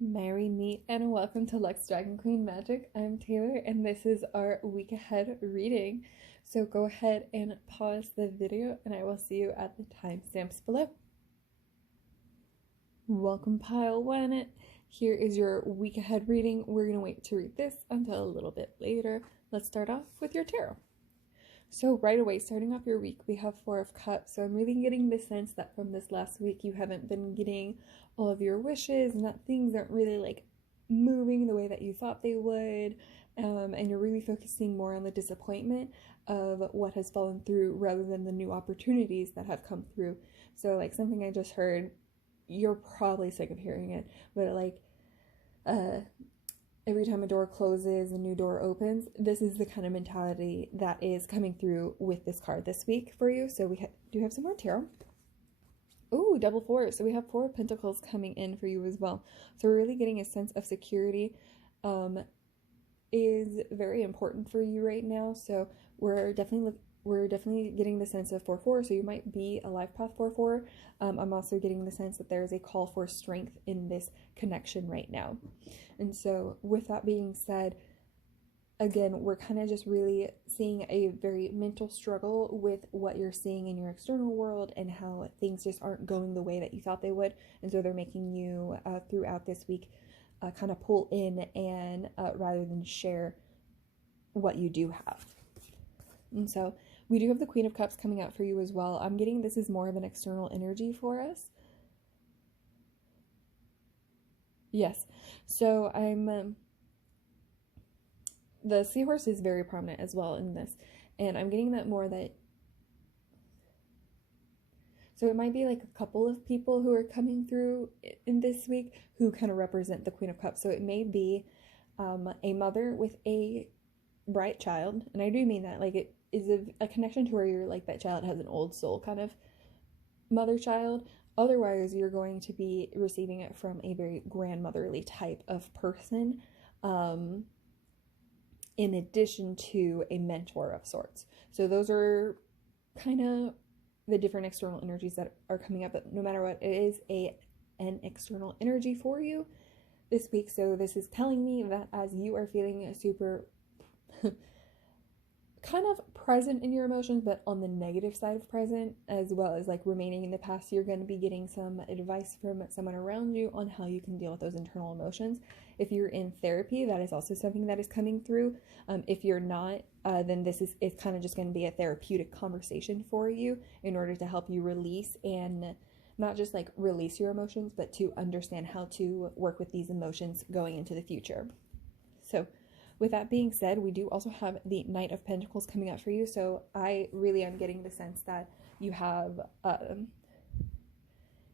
Merry meet and welcome to Lux Dragon Queen Magic. I'm Taylor and this is our week ahead reading. So go ahead and pause the video and I will see you at the timestamps below. Welcome pile one. Here is your week ahead reading. We're going to wait to read this until a little bit later. Let's start off with your tarot. So right away, starting off your week, we have Four of Cups. So I'm really getting the sense that from this last week, you haven't been getting all of your wishes and that things aren't really like moving the way that you thought they would. And you're really focusing more on the disappointment of what has fallen through rather than the new opportunities that have come through. So like something I just heard, you're probably sick of hearing it, but like, every time a door closes, a new door opens. This is the kind of mentality that is coming through with this card this week for you. So we do have some more tarot. Ooh, double four. So we have Four of Pentacles coming in for you as well. So we're really getting a sense of security is very important for you right now. So we're definitely getting the sense of 4-4, so you might be a life path 4-4. I'm also getting the sense that there is a call for strength in this connection right now. And so with that being said, again, we're kind of just really seeing a very mental struggle with what you're seeing in your external world and how things just aren't going the way that you thought they would. And so they're making you, throughout this week, kind of pull in and rather than share what you do have. And so we do have the Queen of Cups coming out for you as well. I'm getting this is more of an external energy for us. Yes. So I'm... the seahorse is very prominent as well in this. And I'm getting that more that... so it might be like a couple of people who are coming through in this week who kind of represent the Queen of Cups. So it may be a mother with a bright child. And I do mean that. Like it is a connection to where you're like that child has an old soul kind of mother-child. Otherwise, you're going to be receiving it from a very grandmotherly type of person, in addition to a mentor of sorts. So those are kind of the different external energies that are coming up. But no matter what, it is an external energy for you this week. So this is telling me that as you are feeling super kind of present in your emotions, but on the negative side of present, as well as like remaining in the past, you're going to be getting some advice from someone around you on how you can deal with those internal emotions. If you're in therapy, that is also something that is coming through. If you're not, then it's kind of just going to be a therapeutic conversation for you in order to help you release and not just like release your emotions, but to understand how to work with these emotions going into the future. So with that being said, we do also have the Knight of Pentacles coming up for you. So I really am getting the sense that you have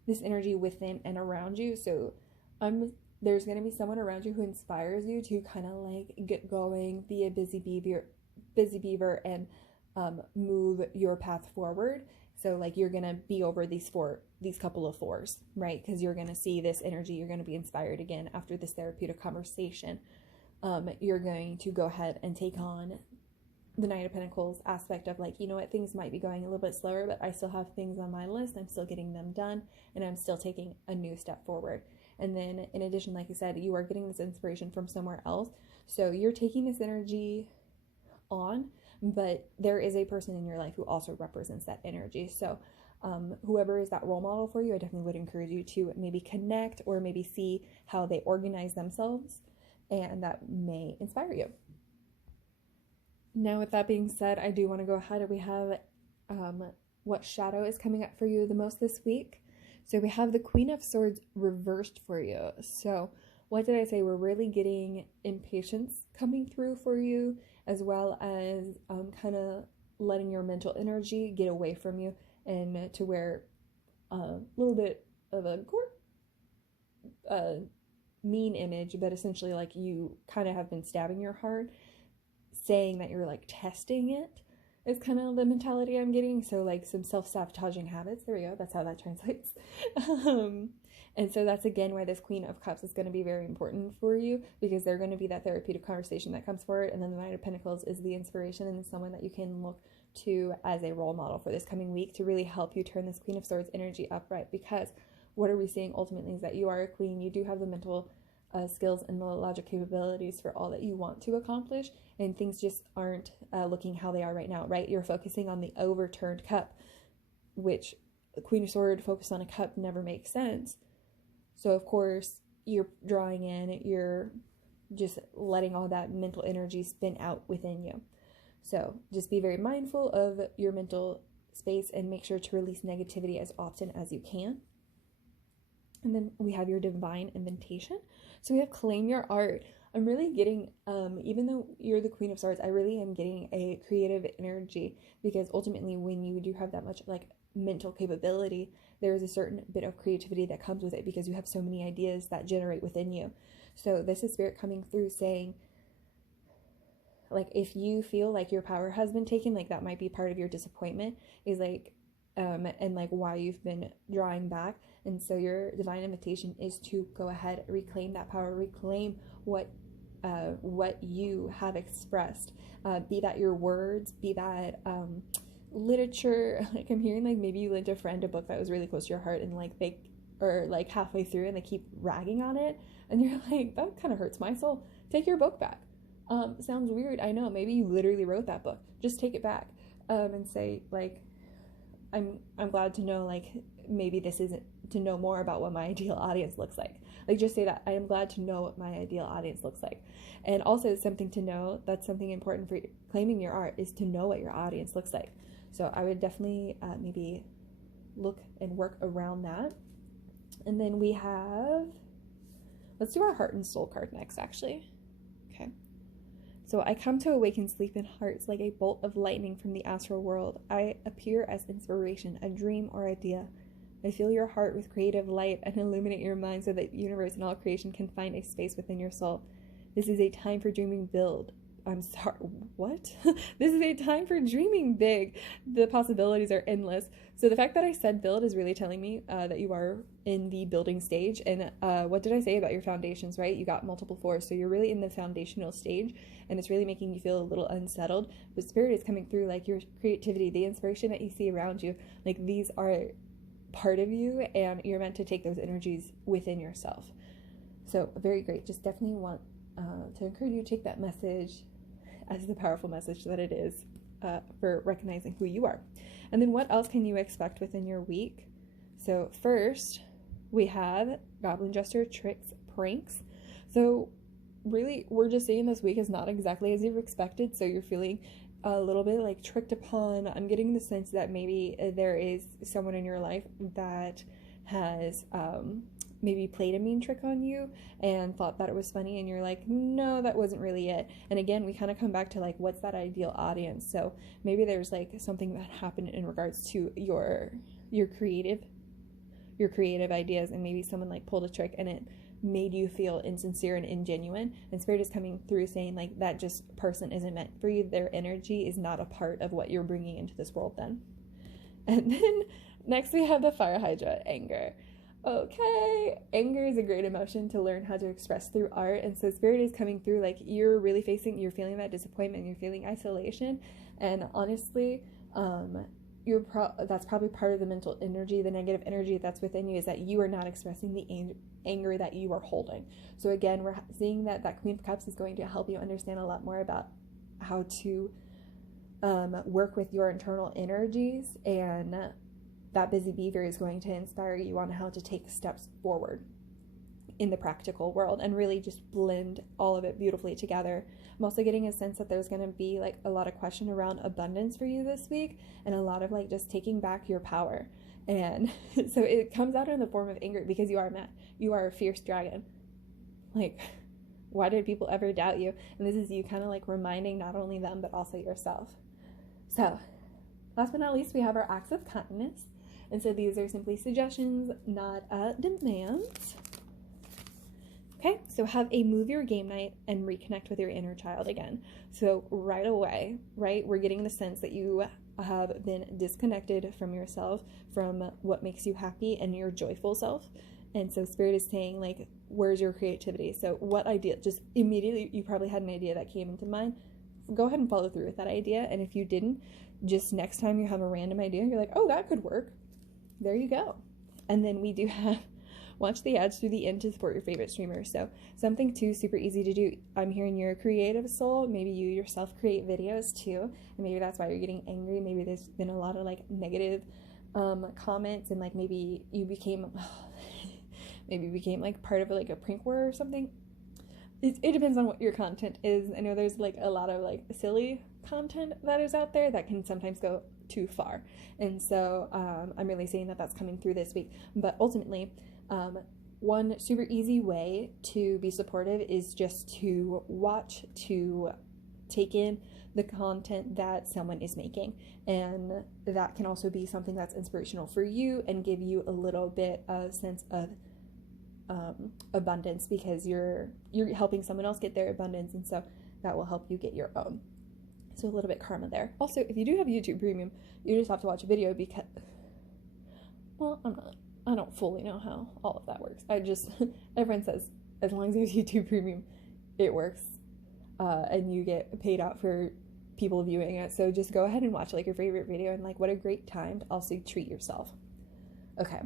this energy within and around you. So there's going to be someone around you who inspires you to kind of like get going, be a busy beaver and move your path forward. So like you're going to be over these couple of fours, right? Because you're going to see this energy. You're going to be inspired again after this therapeutic conversation. You're going to go ahead and take on the Knight of Pentacles aspect of like, you know what, things might be going a little bit slower, but I still have things on my list. I'm still getting them done and I'm still taking a new step forward. And then in addition, like I said, you are getting this inspiration from somewhere else. So you're taking this energy on, but there is a person in your life who also represents that energy. So whoever is that role model for you, I definitely would encourage you to maybe connect or maybe see how they organize themselves, and that may inspire you. Now, with that being said, I do want to go ahead and we have what shadow is coming up for you the most this week. So we have the Queen of Swords reversed for you. So what did I say? We're really getting impatience coming through for you, as well as kind of letting your mental energy get away from you and to where a little bit of a mean image, but essentially like you kind of have been stabbing your heart, saying that you're like testing it is kind of the mentality I'm getting. So like some self-sabotaging habits. There we go. That's how that translates. And so that's again why this Queen of Cups is going to be very important for you, because they're going to be that therapeutic conversation that comes forward. And then the Knight of Pentacles is the inspiration and someone that you can look to as a role model for this coming week to really help you turn this Queen of Swords energy upright. Because what are we seeing ultimately is that you are a queen. You do have the mental skills and the logic capabilities for all that you want to accomplish, and things just aren't looking how they are right now, right? You're focusing on the overturned cup, which Queen of Swords focused on a cup never makes sense. So of course you're drawing in, you're just letting all that mental energy spin out within you. So just be very mindful of your mental space and make sure to release negativity as often as you can. And then we have your divine invitation. So we have claim your art. I'm really getting, even though you're the Queen of Swords, I really am getting a creative energy, because ultimately when you do have that much like mental capability, there is a certain bit of creativity that comes with it, because you have so many ideas that generate within you. So this is Spirit coming through saying, like, if you feel like your power has been taken, like that might be part of your disappointment, is like, and like why you've been drawing back. And so your divine invitation is to go ahead, reclaim that power, reclaim what you have expressed, be that your words, be that literature. Like I'm hearing like maybe you lent a friend a book that was really close to your heart, and like they are like halfway through and they keep ragging on it, and you're like, that kind of hurts my soul. Take your book back. Sounds weird, I know. Maybe you literally wrote that book. Just take it back, and say like, I'm glad to know, like, maybe this isn't to know more about what my ideal audience looks like. Like, just say that I am glad to know what my ideal audience looks like. And also something to know, that's something important for claiming your art, is to know what your audience looks like. So I would definitely maybe look and work around that. And then we have, let's do our heart and soul card next, actually. Okay. So I come to awaken sleeping hearts like a bolt of lightning from the astral world. I appear as inspiration, a dream or idea. I fill your heart with creative light and illuminate your mind so that the universe and all creation can find a space within your soul. This is a time for dreaming build. I'm sorry, what? This is a time for dreaming big. The possibilities are endless. So the fact that I said build is really telling me that you are in the building stage. And what did I say about your foundations, right? You got multiple floors. So you're really in the foundational stage, and it's really making you feel a little unsettled. But Spirit is coming through, like your creativity, the inspiration that you see around you. Like these are part of you, and you're meant to take those energies within yourself. So very great. Just definitely want to encourage you to take that message as the powerful message that it is, for recognizing who you are. And then what else can you expect within your week? So first, we have Goblin Jester tricks, pranks. So really, we're just saying this week is not exactly as you've expected, so you're feeling a little bit like tricked upon. I'm getting the sense that maybe there is someone in your life that has maybe played a mean trick on you and thought that it was funny, and you're like, no, that wasn't really it. And again, we kind of come back to like, what's that ideal audience? So maybe there's like something that happened in regards to your creative ideas, and maybe someone like pulled a trick and it made you feel insincere and ingenuine, and Spirit is coming through saying like that just person isn't meant for you. Their energy is not a part of what you're bringing into this world then. And then next we have the Fire Hydra, anger. Okay, anger is a great emotion to learn how to express through art, and so Spirit is coming through like you're feeling that disappointment, you're feeling isolation, and honestly, that's probably part of the mental energy, the negative energy that's within you, is that you are not expressing the anger that you are holding. So again, we're seeing that Queen of Cups is going to help you understand a lot more about how to work with your internal energies, and that busy beaver is going to inspire you on how to take steps forward in the practical world and really just blend all of it beautifully together. I'm also getting a sense that there's going to be like a lot of question around abundance for you this week, and a lot of like just taking back your power. And so it comes out in the form of anger, because you are mad. You are a fierce dragon. Like, why did people ever doubt you? And this is you kind of like reminding not only them, but also yourself. So last but not least, we have our acts of kindness. And so these are simply suggestions, not demands. Okay, so have a movie or game night and reconnect with your inner child again. So right away, right, we're getting the sense that you have been disconnected from yourself, from what makes you happy and your joyful self. And so Spirit is saying, like, where's your creativity? So what idea, just immediately, you probably had an idea that came into mind. Go ahead and follow through with that idea. And if you didn't, just next time you have a random idea, you're like, oh, that could work. There you go. And then we do have watch the ads through the end to support your favorite streamers. So something too super easy to do. I'm hearing you're a creative soul. Maybe you yourself create videos too, and maybe that's why you're getting angry. Maybe there's been a lot of like negative comments, and like maybe you became like part of like a prank war or something. It depends on what your content is. I know there's like a lot of like silly content that is out there that can sometimes go too far, and so I'm really seeing that that's coming through this week. But ultimately, one super easy way to be supportive is just to watch, to take in the content that someone is making, and that can also be something that's inspirational for you and give you a little bit of sense of abundance, because you're helping someone else get their abundance, and so that will help you get your own. So a little bit karma there. Also, if you do have YouTube Premium, you just have to watch a video, because, well, I don't fully know how all of that works. Everyone says as long as you have YouTube Premium, it works, and you get paid out for people viewing it. So just go ahead and watch like your favorite video, and like what a great time to also treat yourself. Okay.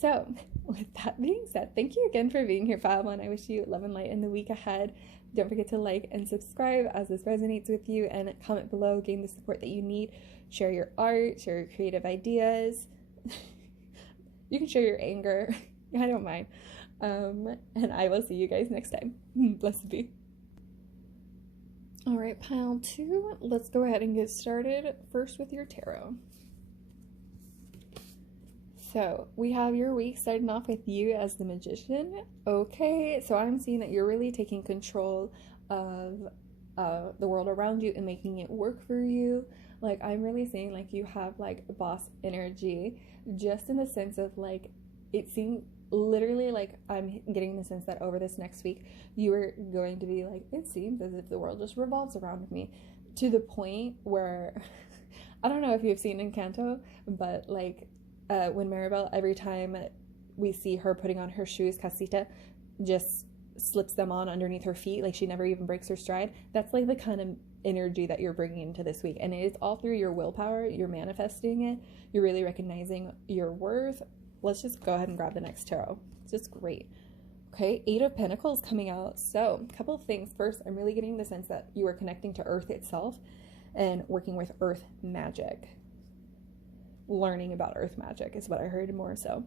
So, with that being said, thank you again for being here, File One. I wish you love and light in the week ahead. Don't forget to like and subscribe as this resonates with you, and comment below, gain the support that you need. Share your art, share your creative ideas. You can share your anger. I don't mind. And I will see you guys next time. Blessed be. All right, pile 2, let's go ahead and get started first with your tarot. So we have your week starting off with you as the Magician. Okay, so I'm seeing that you're really taking control of the world around you and making it work for you. Like, I'm really seeing like you have like boss energy, just in the sense of like, it seems literally like I'm getting the sense that over this next week you are going to be like, it seems as if the world just revolves around me, to the point where I don't know if you've seen Encanto, but like when Maribel, every time we see her putting on her shoes, Casita just slips them on underneath her feet, like she never even breaks her stride. That's like the kind of energy that you're bringing into this week, and it is all through your willpower. You're manifesting it. You're really recognizing your worth. Let's just go ahead and grab the next tarot. It's just great. Okay, 8 of Pentacles coming out. So a couple of things. First, I'm really getting the sense that you are connecting to Earth itself and working with Earth magic. Learning about Earth magic is what I heard more so.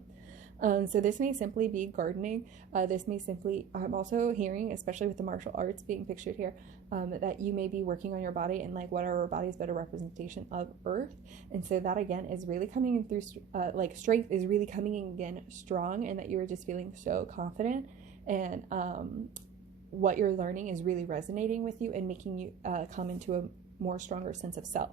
So this may simply be gardening. This may simply, I'm also hearing, especially with the martial arts being pictured here, that you may be working on your body, and like, what are our bodies but a representation of Earth? And so that again is really coming in through, like, strength is really coming in again strong, and that you are just feeling so confident, and what you're learning is really resonating with you and making you come into a more stronger sense of self.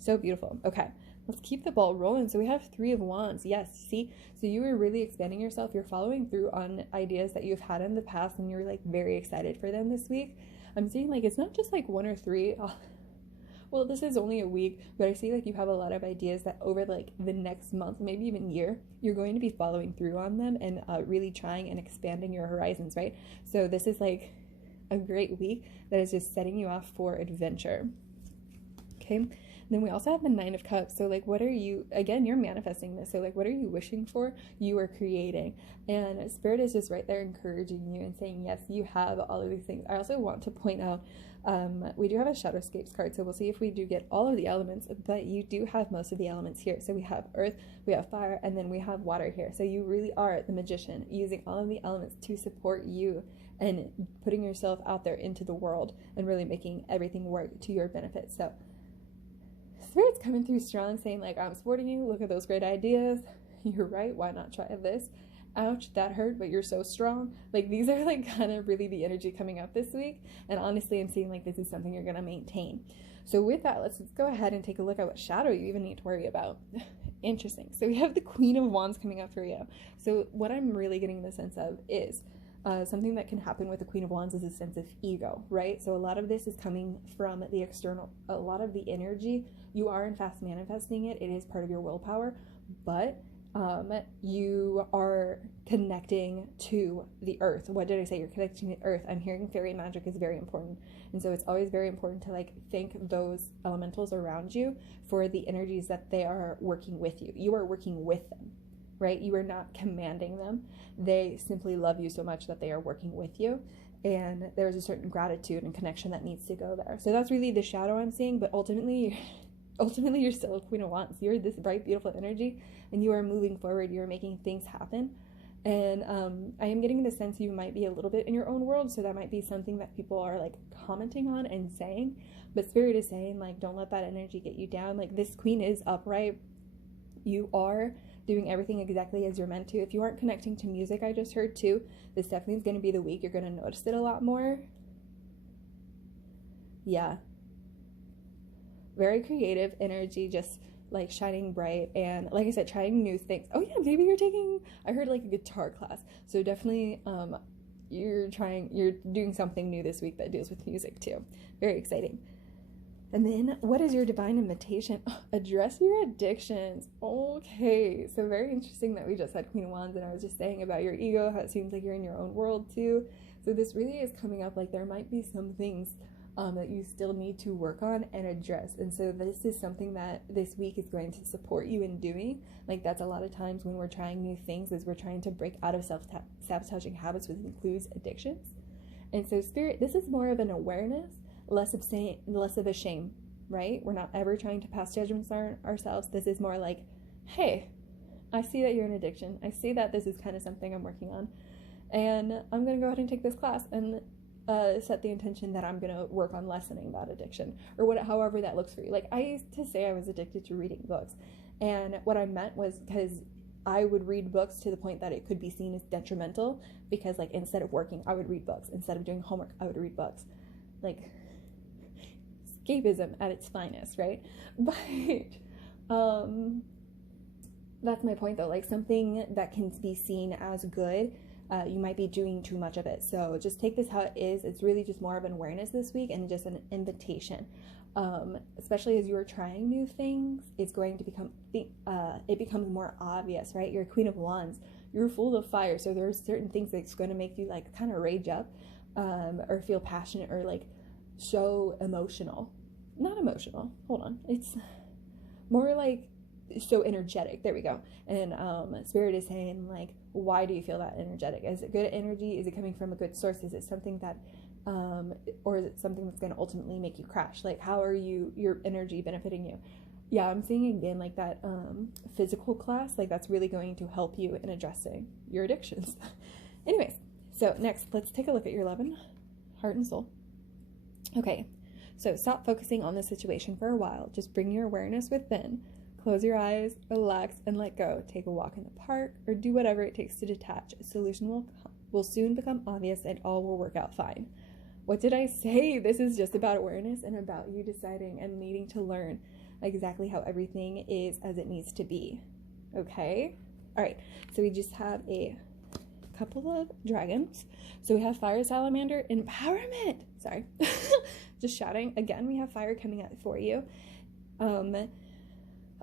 So beautiful. Okay. Let's keep the ball rolling. So we have 3 of Wands. Yes, see? So you are really expanding yourself. You're following through on ideas that you've had in the past, and you're like very excited for them this week. I'm seeing like it's not just like 1 or 3. Well, this is only a week, but I see like you have a lot of ideas that over like the next month, maybe even year, you're going to be following through on them and really trying and expanding your horizons, right? So this is like a great week that is just setting you off for adventure. Okay. Then we also have the 9 of Cups. So like, what are you, again, you're manifesting this. So like, what are you wishing for? You are creating. And Spirit is just right there encouraging you and saying, yes, you have all of these things. I also want to point out, we do have a Shadowscapes card. So we'll see if we do get all of the elements, but you do have most of the elements here. So we have earth, we have fire, and then we have water here. So you really are the magician, using all of the elements to support you and putting yourself out there into the world and really making everything work to your benefit. So Spirit's coming through strong, saying like, I'm supporting you. Look at those great ideas. You're right. Why not try this? Ouch, that hurt, but you're so strong. Like, these are like kind of really the energy coming up this week. And honestly, I'm seeing like this is something you're going to maintain. So with that, let's go ahead and take a look at what shadow you even need to worry about. Interesting. So we have the Queen of Wands coming up for you. So what I'm really getting the sense of is something that can happen with the Queen of Wands is a sense of ego, right? So a lot of this is coming from the external, a lot of the energy. You are in fact manifesting it. It is part of your willpower, but you are connecting to the earth. What did I say? You're connecting to the earth. I'm hearing fairy magic is very important. And so it's always very important to like thank those elementals around you for the energies that they are working with you. You are working with them. right? You are not commanding them. They simply love you so much that they are working with you. And there's a certain gratitude and connection that needs to go there. So that's really the shadow I'm seeing, but ultimately you're still a Queen of Wands. You're this bright, beautiful energy, and you are moving forward. You're making things happen. And I am getting the sense you might be a little bit in your own world, so that might be something that people are like commenting on and saying. But Spirit is saying, like, don't let that energy get you down. Like, this Queen is upright. You are doing everything exactly as you're meant to. If you aren't connecting to music, I just heard too, this definitely is going to be the week you're going to notice it a lot more. Yeah. Very creative energy, just like shining bright, and like I said, trying new things. Oh yeah, maybe you're taking, I heard like a guitar class. So definitely you're doing something new this week that deals with music too. Very exciting. And then, what is your divine invitation? Oh, address your addictions. Okay, so very interesting that we just had Queen of Wands, and I was just saying about your ego, how it seems like you're in your own world too. So this really is coming up like there might be some things that you still need to work on and address. And so this is something that this week is going to support you in doing. Like, that's a lot of times when we're trying new things, is we're trying to break out of self-sabotaging habits, which includes addictions. And so Spirit, this is more of an awareness, less of a shame, right? We're not ever trying to pass judgments on ourselves. This is more like, hey, I see that you're an addiction. I see that this is kind of something I'm working on, and I'm going to go ahead and take this class and set the intention that I'm going to work on lessening that addiction, or however that looks for you. Like, I used to say I was addicted to reading books, and what I meant was because I would read books to the point that it could be seen as detrimental, because like instead of working, I would read books. Instead of doing homework, I would read books. Like, escapism at its finest, right? But that's my point though. Like, something that can be seen as good, you might be doing too much of it. So just take this how it is. It's really just more of an awareness this week, and just an invitation. Especially as you're trying new things, it's going to become it becomes more obvious, right? You're a Queen of Wands. You're full of fire, so there's certain things that's going to make you like kind of rage up, or feel passionate, or like so emotional. Not emotional. Hold on. It's more like so energetic. There we go. And Spirit is saying, like, why do you feel that energetic? Is it good energy? Is it coming from a good source? Is it something that or is it something that's going to ultimately make you crash? Like, how are your energy benefiting you? Yeah, I'm seeing again like that physical class, like that's really going to help you in addressing your addictions. Anyways, so next, let's take a look at your love and heart and soul. Okay, so stop focusing on the situation for a while. Just bring your awareness within. Close your eyes, relax, and let go. Take a walk in the park, or do whatever it takes to detach. A solution will soon become obvious, and all will work out fine. What did I say? This is just about awareness and about you deciding and needing to learn exactly how everything is as it needs to be. Okay? All right, so we just have a couple of dragons. So we have fire salamander, empowerment. Sorry, just shouting. Again, we have fire coming out for you.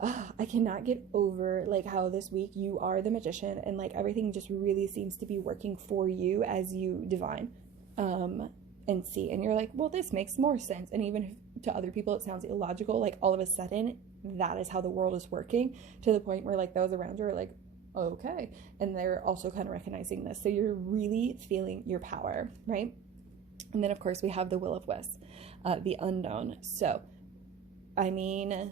I cannot get over like how this week you are the magician, and like everything just really seems to be working for you as you divine and see, and you're like, well, this makes more sense. And even if to other people it sounds illogical, like all of a sudden that is how the world is working, to the point where like those around you are like, okay, and they're also kind of recognizing this. So you're really feeling your power, right? And then of course we have the will of wisp, the unknown. So I mean,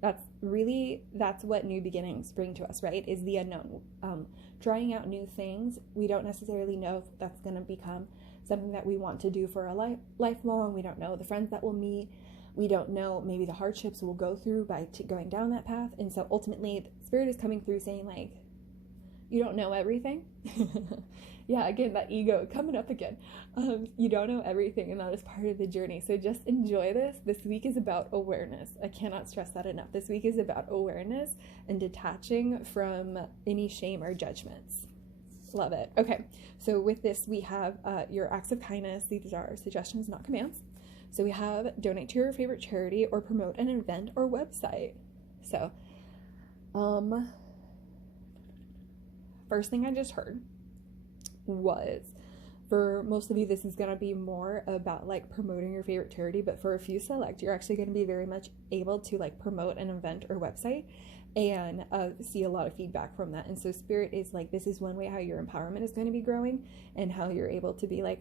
that's what new beginnings bring to us, right? Is the unknown. Trying out new things, we don't necessarily know if that's going to become something that we want to do for a lifelong. We don't know the friends that we'll meet. We don't know maybe the hardships we'll go through by going down that path. And so ultimately, Spirit is coming through saying, like, you don't know everything. Yeah, again, that ego coming up again. You don't know everything, and that is part of the journey. So just enjoy this. This week is about awareness. I cannot stress that enough. This week is about awareness and detaching from any shame or judgments. Love it. Okay, so with this, we have your acts of kindness. These are suggestions, not commands. So we have donate to your favorite charity or promote an event or website. So, first thing I just heard was, for most of you, this is going to be more about like promoting your favorite charity, but for a few select, you're actually going to be very much able to like promote an event or website. and see a lot of feedback from that. And so Spirit is like, this is one way how your empowerment is going to be growing, and how you're able to be like,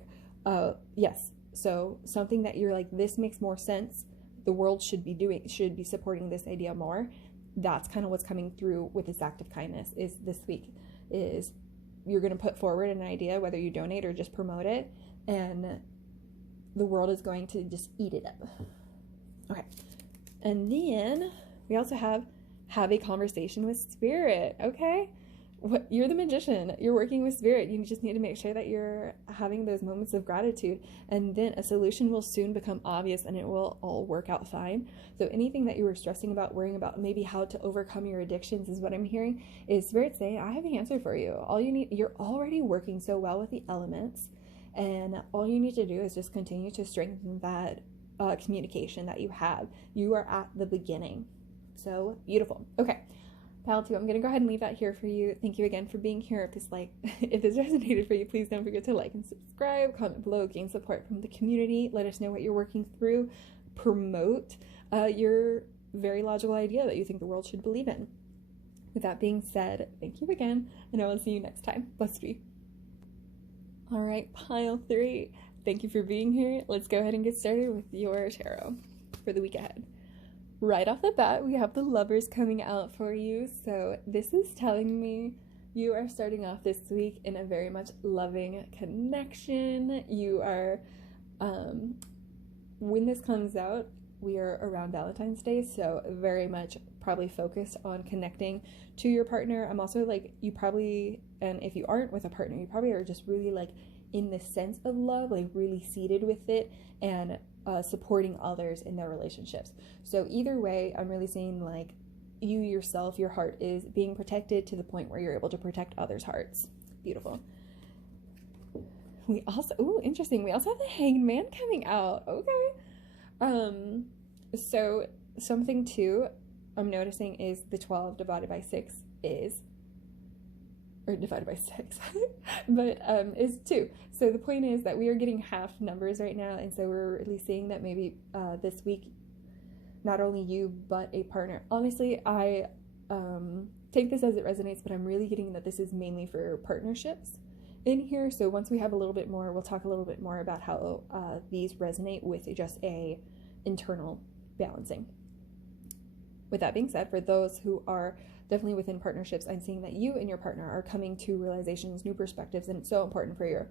yes, so something that you're like, this makes more sense, the world should be supporting this idea more. That's kind of what's coming through with this act of kindness is this week, is you're going to put forward an idea, whether you donate or just promote it, and the world is going to just eat it up. Okay. And then we also have a conversation with Spirit. Okay. You're the magician. You're working with Spirit. You just need to make sure that you're having those moments of gratitude, and then a solution will soon become obvious, and it will all work out fine. So anything that you were stressing about, worrying about, maybe how to overcome your addictions, is what I'm hearing, is Spirit saying, I have the answer for you. All you need, you're already working so well with the elements, and all you need to do is just continue to strengthen that communication that you have. You are at the beginning. So beautiful. Okay. Pile 2, I'm going to go ahead and leave that here for you. Thank you again for being here. If this resonated for you, please don't forget to like and subscribe, comment below, gain support from the community. Let us know what you're working through. Promote your very logical idea that you think the world should believe in. With that being said, thank you again, and I will see you next time. Blessed be. All right, pile 3, thank you for being here. Let's go ahead and get started with your tarot for the week ahead. Right off the bat, we have the Lovers coming out for you. So this is telling me you are starting off this week in a very much loving connection. You are, when this comes out, we are around Valentine's Day, so very much probably focused on connecting to your partner. I'm also like, you probably, and if you aren't with a partner, you probably are just really like in the sense of love, like really seated with it, and supporting others in their relationships. So either way, I'm really seeing like you yourself, your heart is being protected to the point where you're able to protect others' hearts. Beautiful. We also, interesting, we also have the Hanged Man coming out. Okay. So something too I'm noticing is the 12 divided by 6 is, or divided by 6, but is 2. So the point is that we are getting half numbers right now, and so we're really seeing that maybe this week, not only you, but a partner. Honestly, I take this as it resonates, but I'm really getting that this is mainly for partnerships in here. So once we have a little bit more, we'll talk a little bit more about how these resonate with just a internal balancing. With that being said, for those who are definitely within partnerships, I'm seeing that you and your partner are coming to realizations, new perspectives, and it's so important for your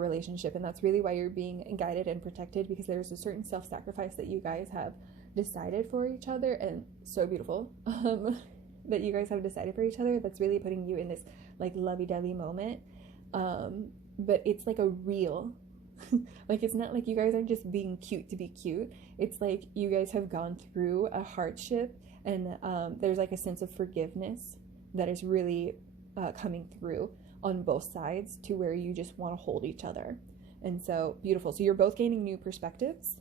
relationship. And that's really why you're being guided and protected, because there's a certain self-sacrifice that you guys have decided for each other, and so beautiful that you guys have decided for each other. That's really putting you in this like lovey-dovey moment. But it's like a real like, it's not like you guys aren't just being cute to be cute. It's like you guys have gone through a hardship, and there's like a sense of forgiveness that is really coming through on both sides, to where you just want to hold each other. And so beautiful. So you're both gaining new perspectives.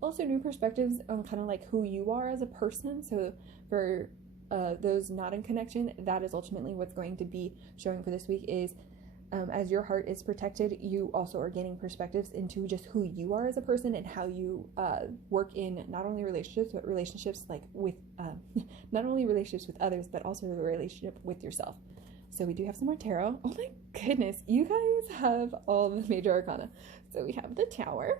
Also new perspectives on kind of like who you are as a person. So for those not in connection, that is ultimately what's going to be showing for this week is as your heart is protected, you also are gaining perspectives into just who you are as a person, and how you work in not only relationships, but relationships like with, not only relationships with others, but also the relationship with yourself. So we do have some more tarot. Oh my goodness, you guys have all the major arcana. So we have the Tower.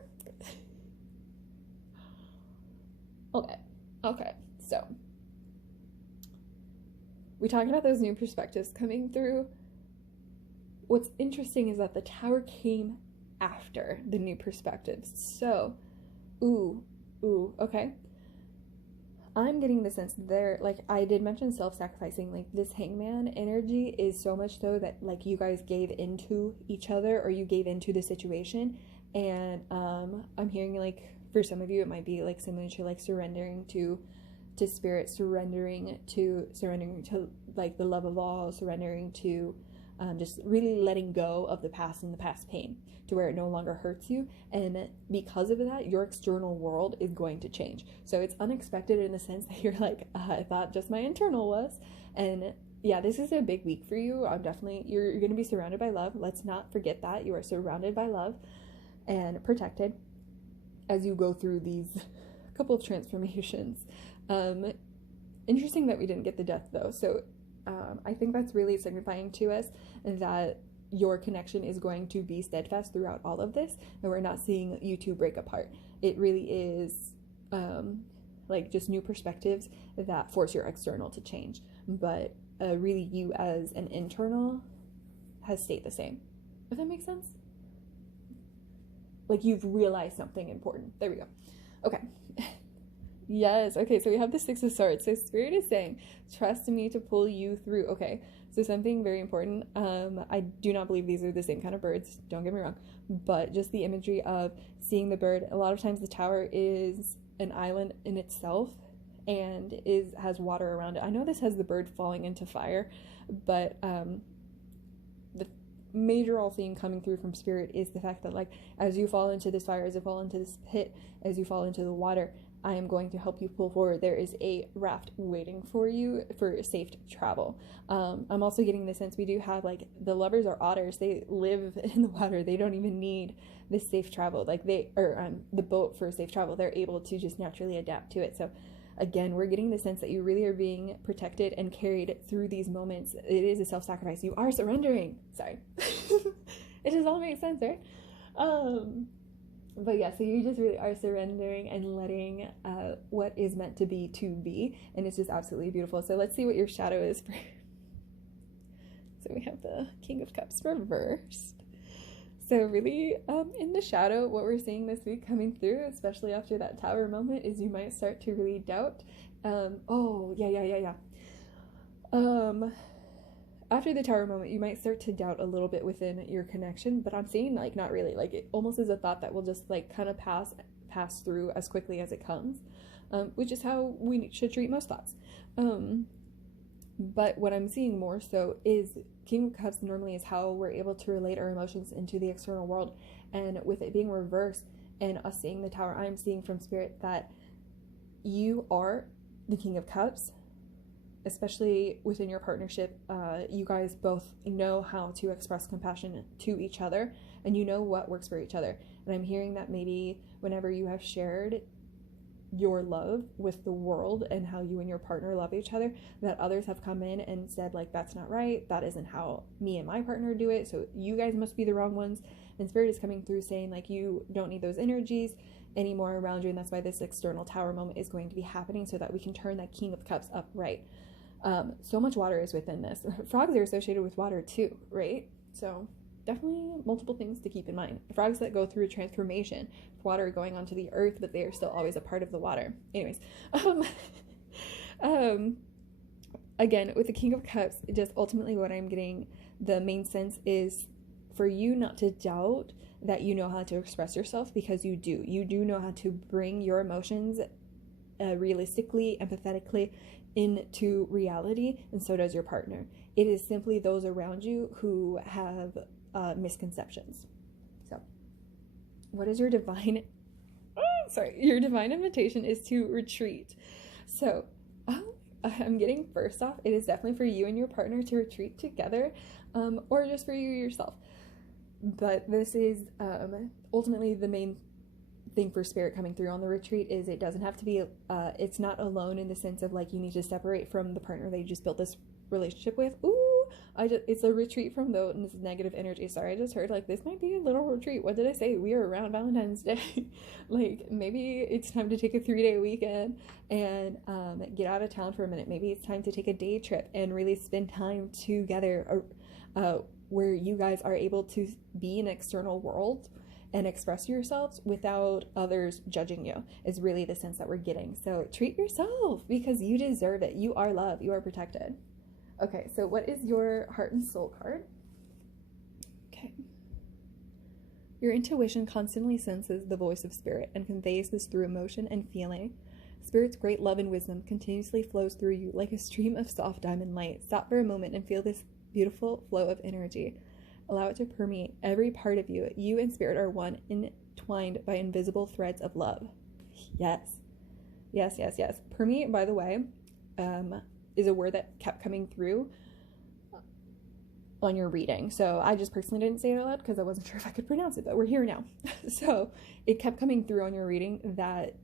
Okay, so we talked about those new perspectives coming through. What's interesting is that the Tower came after the new perspectives. So, okay. I'm getting the sense there, like I did mention self-sacrificing, like this hangman energy is so much so that like you guys gave into each other, or you gave into the situation. And I'm hearing like for some of you it might be like similar to like surrendering to spirit, surrendering to like the love of all, surrendering to just really letting go of the past and the past pain, to where it no longer hurts you. And because of that, your external world is going to change. So it's unexpected in the sense that you're like, I thought just my internal was. And yeah, this is a big week for you. You're going to be surrounded by love. Let's not forget that. You are surrounded by love and protected as you go through these couple of transformations. Interesting that we didn't get the death though. So I think that's really signifying to us that your connection is going to be steadfast throughout all of this, and we're not seeing you two break apart. It really is like just new perspectives that force your external to change, but really you as an internal has stayed the same, if that makes sense. Like you've realized something important. There we go. Okay. Yes. Okay, so we have the Six of Swords. So Spirit is saying, trust me to pull you through. Okay, so something very important. I do not believe these are the same kind of birds, don't get me wrong, but just the imagery of seeing the bird. A lot of times the tower is an island in itself and has water around it. I know this has the bird falling into fire, but the major all theme coming through from Spirit is the fact that, like, as you fall into this fire, as you fall into this pit, as you fall into the water, I am going to help you pull forward. There is a raft waiting for you for safe travel. I'm also getting the sense we do have, like, the lovers are otters. They live in the water. They don't even need this safe travel. Like the boat for safe travel. They're able to just naturally adapt to it. So again, we're getting the sense that you really are being protected and carried through these moments. It is a self-sacrifice. You are surrendering. Sorry. It just all makes sense, right? But yeah, so you just really are surrendering and letting what is meant to be, and it's just absolutely beautiful. So let's see what your shadow is for. So we have the King of Cups reversed. So really, in the shadow, what we're seeing this week coming through, especially after that tower moment, is you might start to really doubt. After the tower moment, you might start to doubt a little bit within your connection, but I'm seeing, like, not really. Like, it almost is a thought that will just, like, kind of pass through as quickly as it comes, which is how we should treat most thoughts. But what I'm seeing more so is King of Cups normally is how we're able to relate our emotions into the external world, and with it being reversed and us seeing the tower, I'm seeing from Spirit that you are the King of Cups. Especially within your partnership, you guys both know how to express compassion to each other, and you know what works for each other. And I'm hearing that maybe whenever you have shared your love with the world and how you and your partner love each other, that others have come in and said, like, that's not right, that isn't how me and my partner do it, so you guys must be the wrong ones. And Spirit is coming through saying, like, you don't need those energies anymore around you, and that's why this external tower moment is going to be happening, so that we can turn that King of Cups upright. So much water is within this. Frogs are associated with water too, right? So definitely multiple things to keep in mind. Frogs that go through a transformation, water going onto the earth, but they are still always a part of the water. Anyways, again, with the King of Cups, just ultimately what I'm getting, the main sense is for you not to doubt that you know how to express yourself, because you do. You do know how to bring your emotions realistically, empathetically into reality, and so does your partner. It is simply those around you who have misconceptions. So what is your divine your divine invitation is to retreat. So I'm getting, first off, it is definitely for you and your partner to retreat together, or just for you yourself. But this is ultimately the main thing for Spirit coming through on the retreat is it doesn't have to be it's not alone in the sense of, like, you need to separate from the partner that you just built this relationship with. It's a retreat from this negative energy. Sorry, I just heard, like, this might be a little retreat. What did I say? We are around Valentine's Day. Like, maybe it's time to take a 3-day weekend and get out of town for a minute. Maybe it's time to take a day trip and really spend time together, where you guys are able to be in an external world and express yourselves without others judging you, is really the sense that we're getting. So treat yourself, because you deserve it. You are loved. You are protected. Okay, so what is your heart and soul card? Okay. Your intuition constantly senses the voice of Spirit and conveys this through emotion and feeling. Spirit's great love and wisdom continuously flows through you like a stream of soft diamond light. Stop for a moment and feel this beautiful flow of energy. Allow it to permeate every part of you. You and Spirit are one, entwined by invisible threads of love. Yes. Yes, yes, yes. Permeate, by the way, is a word that kept coming through on your reading. So I just personally didn't say it out loud because I wasn't sure if I could pronounce it, but we're here now. So it kept coming through on your reading that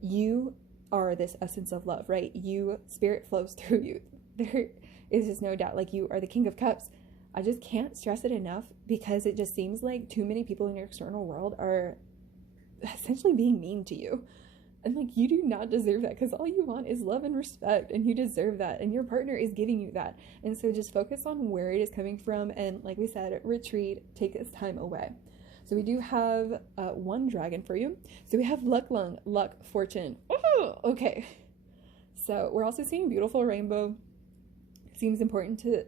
you are this essence of love, right? You, spirit flows through you. There is just no doubt, like, you are the King of Cups. I just can't stress it enough, because it just seems like too many people in your external world are essentially being mean to you. And like, you do not deserve that, because all you want is love and respect, and you deserve that, and your partner is giving you that. And so just focus on where it is coming from, and like we said, retreat, take this time away. So we do have one dragon for you. So we have luck, lung, luck, fortune. Oh, okay. So we're also seeing beautiful rainbow. Seems important to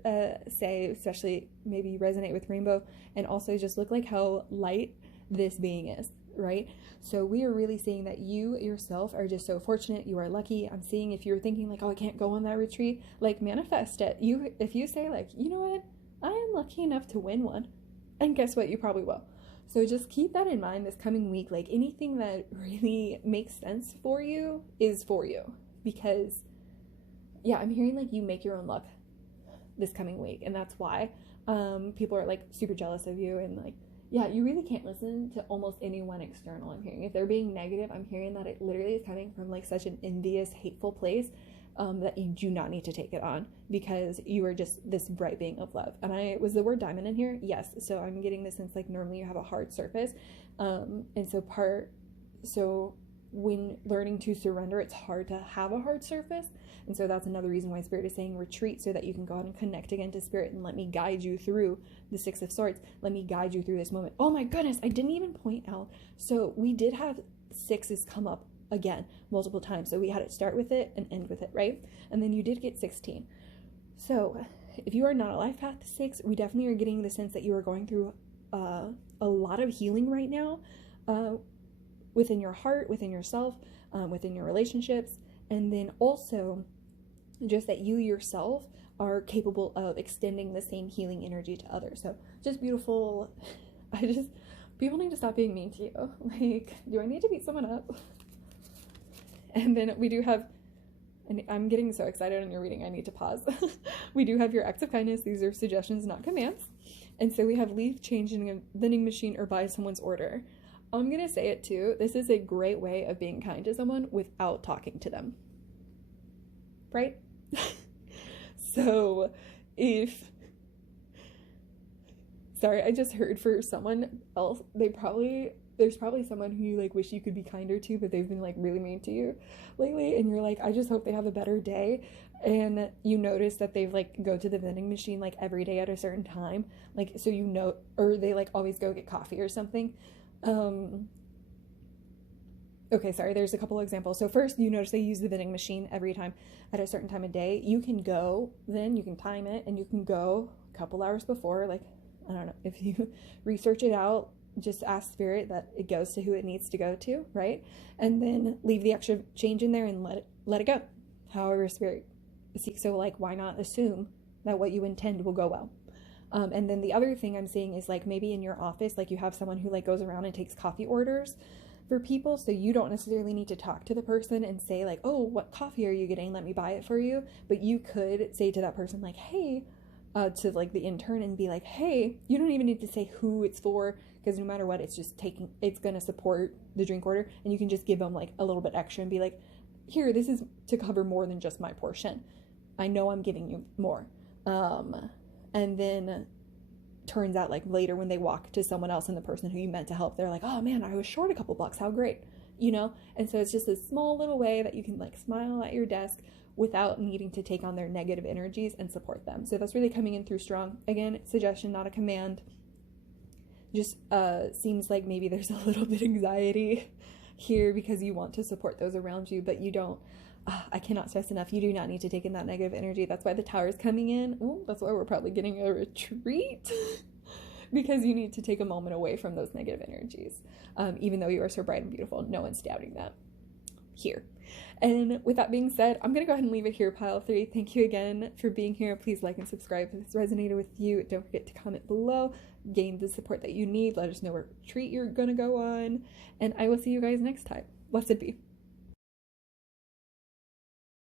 say, especially maybe you resonate with rainbow, and also just look like how light this being is, right? So we are really seeing that you yourself are just so fortunate. You are lucky. I'm seeing, if you're thinking like, oh, I can't go on that retreat, like, manifest it. If you say like, you know what, I am lucky enough to win one, and guess what, you probably will. So just keep that in mind this coming week. Like, anything that really makes sense for you is for you, because yeah, I'm hearing like you make your own luck this coming week, and that's why people are like super jealous of you, and like, yeah, you really can't listen to almost anyone external. I'm hearing if they're being negative, I'm hearing that it literally is coming from like such an envious, hateful place, that you do not need to take it on, because you are just this bright being of love. And was the word diamond in here? Yes. So I'm getting this sense like normally you have a hard surface, and so when learning to surrender, it's hard to have a hard surface. And so that's another reason why Spirit is saying retreat, so that you can go out and connect again to Spirit, and let me guide you through the Six of Swords. Let me guide you through this moment. Oh my goodness, I didn't even point out. So we did have sixes come up again multiple times. So we had it start with it and end with it, right? And then you did get 16. So if you are not a life path 6, we definitely are getting the sense that you are going through a lot of healing right now, within your heart, within yourself, within your relationships, and then also just that you yourself are capable of extending the same healing energy to others. So just beautiful. People need to stop being mean to you. Like, do I need to beat someone up? And then we do have, and I'm getting so excited on your reading, I need to pause. We do have your acts of kindness. These are suggestions, not commands. And so we have leave change in a vending machine or buy someone's order. I'm going to say it too. This is a great way of being kind to someone without talking to them. Right? So sorry, I just heard for someone else, there's probably someone who you like wish you could be kinder to, but they've been like really mean to you lately, and you're like, I just hope they have a better day. And you notice that they've like go to the vending machine like every day at a certain time, like, so you know, or they like always go get coffee or something. Okay, sorry, there's a couple of examples. So first, you notice they use the vending machine every time at a certain time of day. You can go, then you can time it, and you can go a couple hours before. Like, I don't know, if you research it out, just ask Spirit that it goes to who it needs to go to, right? And then leave the extra change in there and let it go. However, Spirit seeks. So like, why not assume that what you intend will go well? And then the other thing I'm seeing is like maybe in your office, like you have someone who like goes around and takes coffee orders for people. So you don't necessarily need to talk to the person and say like, oh, what coffee are you getting? Let me buy it for you. But you could say to that person like, hey, to like the intern, and be like, hey, you don't even need to say who it's for, because no matter what, it's going to support the drink order. And you can just give them like a little bit extra and be like, here, this is to cover more than just my portion. I know I'm giving you more. And then turns out like later when they walk to someone else and the person who you meant to help, they're like, oh man, I was short a couple bucks. How great, you know? And so it's just a small little way that you can like smile at your desk without needing to take on their negative energies and support them. So that's really coming in through strong. Again, suggestion, not a command. Just seems like maybe there's a little bit of anxiety here because you want to support those around you, but you don't. I cannot stress enough, you do not need to take in that negative energy. That's why the tower is coming in. Ooh, that's why we're probably getting a retreat because you need to take a moment away from those negative energies. Even though you are so bright and beautiful, no one's doubting that here. And with that being said, I'm going to go ahead and leave it here, pile 3. Thank you again for being here. Please like and subscribe if this resonated with you. Don't forget to comment below, gain the support that you need. Let us know what retreat you're going to go on. And I will see you guys next time. Blessed be.